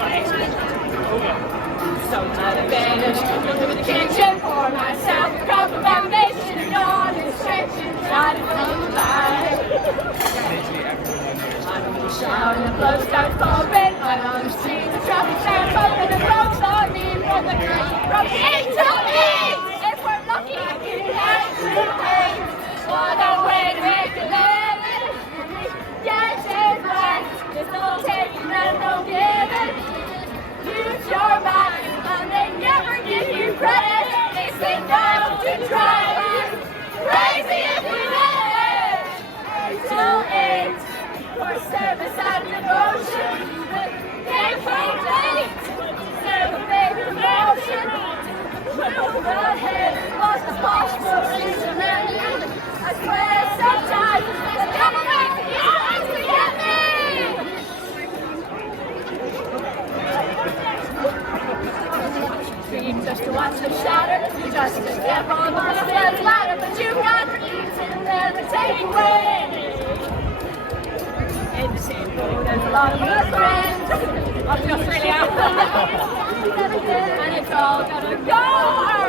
So motivated, looking in the kitchen for myself, a cup of foundation and all distractions, trying to come alive. I'm on the shower and the blood starts pumping. I'm on the street, the traffic starts pumping. The roads on me from the night from into me. If we're lucky, I can have two days. What a way to make a living. Yes, it's right. There's no taking and no giving. Use your mind, and they never give you credit. They say no to try. Crazy if we live. 8 till 8 for service and devotion. They can't wait. Never made a motion. Move ahead, lost the possible season. I swear sometimes the government is to get me. Dream just to watch them shatter, just to step on the stairs ladder, but you got dreams and never take away. In the same boat as a lot of your friends, up in Australia, and it's all gonna go.